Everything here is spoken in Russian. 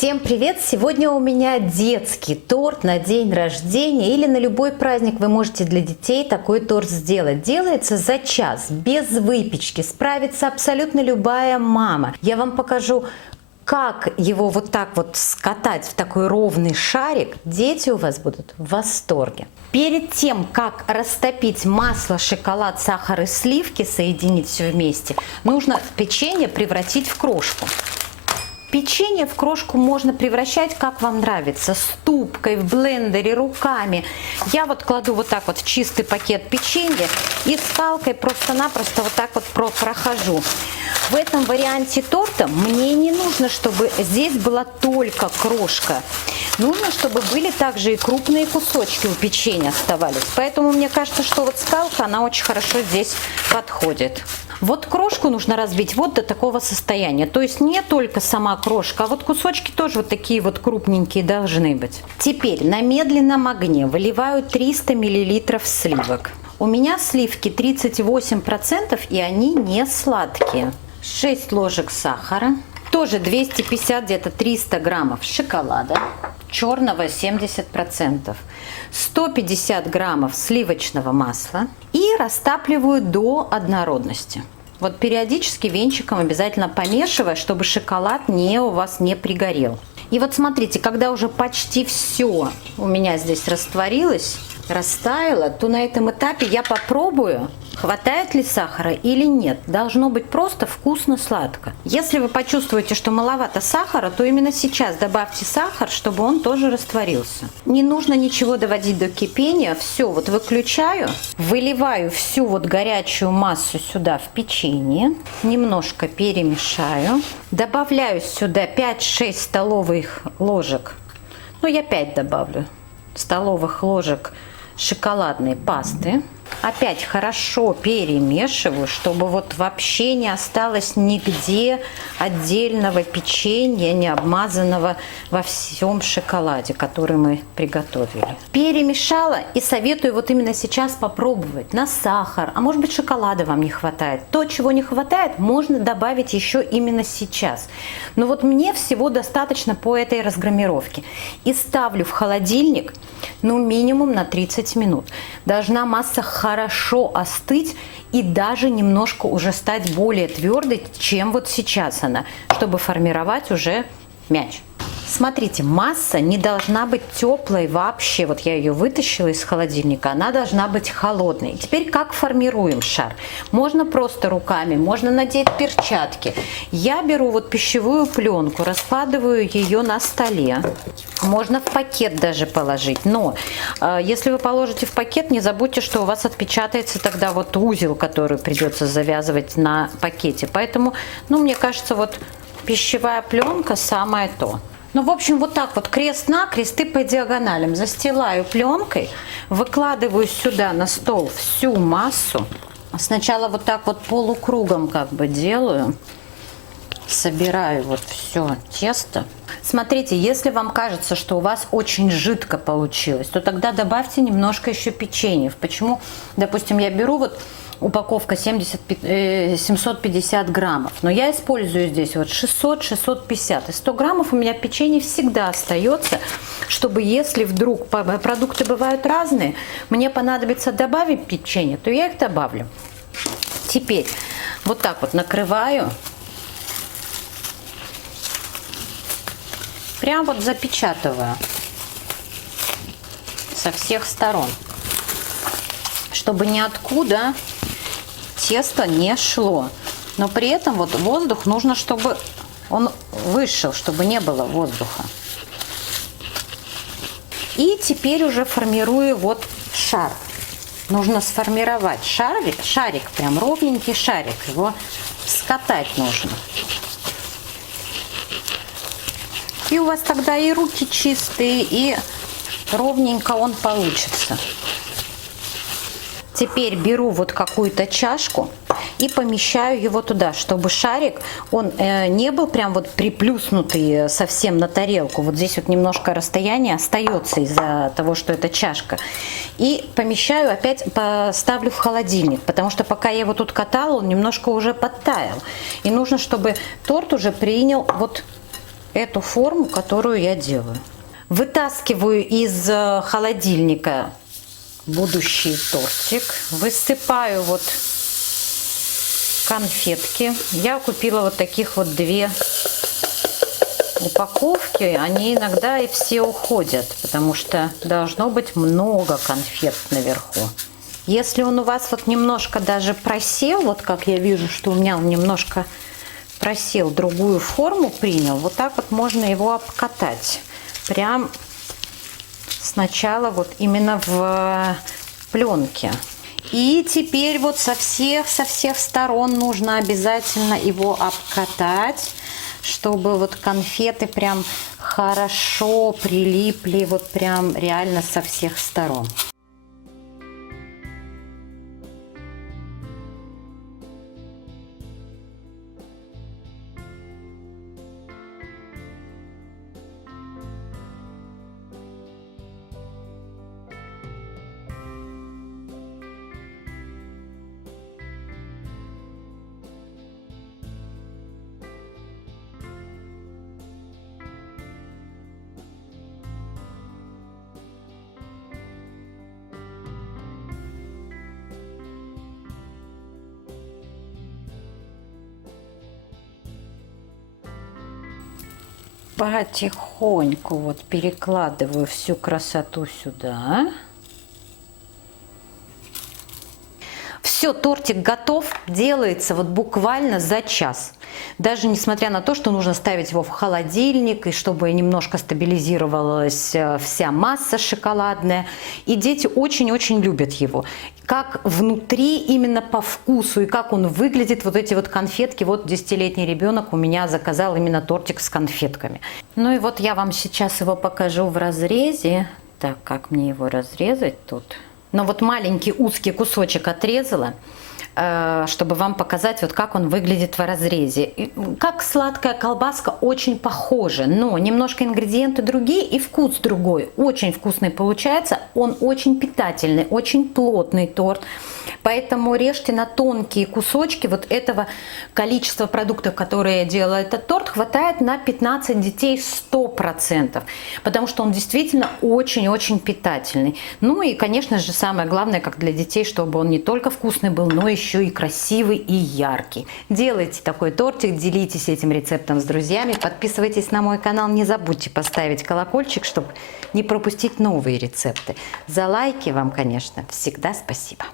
Всем привет! Сегодня у меня детский торт на день рождения или на любой праздник вы можете для детей такой торт сделать. Делается за час, без выпечки, справится абсолютно любая мама. Я вам покажу, как его вот так вот скатать в такой ровный шарик. Дети у вас будут в восторге. Перед тем, как растопить масло, шоколад, сахар и сливки, соединить все вместе, нужно печенье превратить в крошку. Печенье в крошку можно превращать как вам нравится, ступкой, в блендере, руками. Я вот кладу вот так вот в чистый пакет печенья и с палкой просто-напросто вот так вот прохожу. В этом варианте торта мне не нужно, чтобы здесь была только крошка. Нужно, чтобы были также и крупные кусочки у печенья оставались. Поэтому мне кажется, что вот скалка, она очень хорошо здесь подходит. Вот крошку нужно разбить вот до такого состояния. То есть не только сама крошка, а вот кусочки тоже вот такие вот крупненькие должны быть. Теперь на медленном огне выливаю 300 мл сливок. У меня сливки 38%, и они не сладкие. 6 ложек сахара. Тоже 250, где-то 300 граммов шоколада. Черного 70%. 150 граммов сливочного масла. И растапливаю до однородности. Вот периодически венчиком обязательно помешивая, чтобы шоколад у вас не пригорел. И вот смотрите, когда уже почти все у меня здесь растворилось, растаяло, то на этом этапе я попробую, хватает ли сахара или нет. Должно быть просто вкусно-сладко. Если вы почувствуете, что маловато сахара, то именно сейчас добавьте сахар, чтобы он тоже растворился. Не нужно ничего доводить до кипения. Все, вот выключаю, выливаю всю вот горячую массу сюда в печенье, немножко перемешаю, добавляю сюда 5-6 столовых ложек, я 5 добавлю, столовых ложек шоколадной пасты. Опять хорошо перемешиваю, чтобы вот вообще не осталось нигде отдельного печенья, не обмазанного во всем шоколаде, который мы приготовили. Перемешала и советую вот именно сейчас попробовать на сахар, а может быть шоколада вам не хватает. То, чего не хватает, можно добавить еще именно сейчас. Но вот мне всего достаточно по этой разгромировке. И ставлю в холодильник, минимум на 30 минут. Должна масса хорошо остыть и даже немножко уже стать более твердой, чем вот сейчас она, чтобы формировать уже мяч. Смотрите, масса не должна быть теплой вообще. Вот я ее вытащила из холодильника, она должна быть холодной. Теперь как формируем шар? Можно просто руками, можно надеть перчатки. Я беру вот пищевую пленку, раскладываю ее на столе. Можно в пакет даже положить. Но если вы положите в пакет, не забудьте, что у вас отпечатается тогда вот узел, который придется завязывать на пакете. Поэтому, мне кажется, вот пищевая пленка самое то. В общем, вот так вот крест-накрест и по диагоналям застилаю пленкой, выкладываю сюда на стол всю массу. Сначала вот так вот полукругом как бы делаю, собираю вот все тесто. Смотрите, если вам кажется, что у вас очень жидко получилось, то тогда добавьте немножко еще печенья. Почему? Допустим, я беру вот упаковка 750 граммов, но я использую здесь вот 600-650. И 100 граммов у меня печенье всегда остается, чтобы если вдруг продукты бывают разные, мне понадобится добавить печенье, то я их добавлю. Теперь вот так вот накрываю. Прям вот запечатываю со всех сторон, чтобы ниоткуда тесто не шло. Но при этом вот воздух нужно, чтобы он вышел, чтобы не было воздуха. И теперь уже формирую вот шар. Нужно сформировать шарик, прям ровненький шарик. Его скатать нужно. И у вас тогда и руки чистые, и ровненько он получится. Теперь беру вот какую-то чашку и помещаю его туда, чтобы шарик, он не был прям вот приплюснутый совсем на тарелку. Вот здесь вот немножко расстояние остается из-за того, что это чашка. И помещаю, опять поставлю в холодильник, потому что пока я его тут катала, он немножко уже подтаял. И нужно, чтобы торт уже принял вот эту форму, которую я делаю. Вытаскиваю из холодильника будущий тортик. Высыпаю вот конфетки. Я купила вот таких вот 2 упаковки. Они иногда и все уходят, потому что должно быть много конфет наверху. Если он у вас вот немножко даже просел, вот как я вижу, что у меня он немножко просел, другую форму принял, вот так вот можно его обкатать. Прям сначала вот именно в пленке. И теперь вот со всех сторон нужно обязательно его обкатать, чтобы вот конфеты прям хорошо прилипли, вот прям реально со всех сторон. Потихоньку вот перекладываю всю красоту сюда. Все, тортик готов, делается вот буквально за час. Даже несмотря на то, что нужно ставить его в холодильник, и чтобы немножко стабилизировалась вся масса шоколадная. И дети очень-очень любят его. Как внутри, именно по вкусу, и как он выглядит, вот эти вот конфетки. Вот 10-летний ребенок у меня заказал именно тортик с конфетками. Ну и вот я вам сейчас его покажу в разрезе. Так, как мне его разрезать тут? Но вот маленький узкий кусочек отрезала, чтобы вам показать, вот как он выглядит в разрезе. Как сладкая колбаска, очень похоже, но немножко ингредиенты другие и вкус другой. Очень вкусный получается, он очень питательный, очень плотный торт. Поэтому режьте на тонкие кусочки. Вот этого количества продуктов, которые я делала, этот торт хватает на 15 детей 100%. Потому что он действительно очень-очень питательный. Ну и, конечно же, самое главное, как для детей, чтобы он не только вкусный был, но еще и красивый и яркий. Делайте такой тортик, делитесь этим рецептом с друзьями. Подписывайтесь на мой канал. Не забудьте поставить колокольчик, чтобы не пропустить новые рецепты. За лайки вам, конечно, всегда спасибо.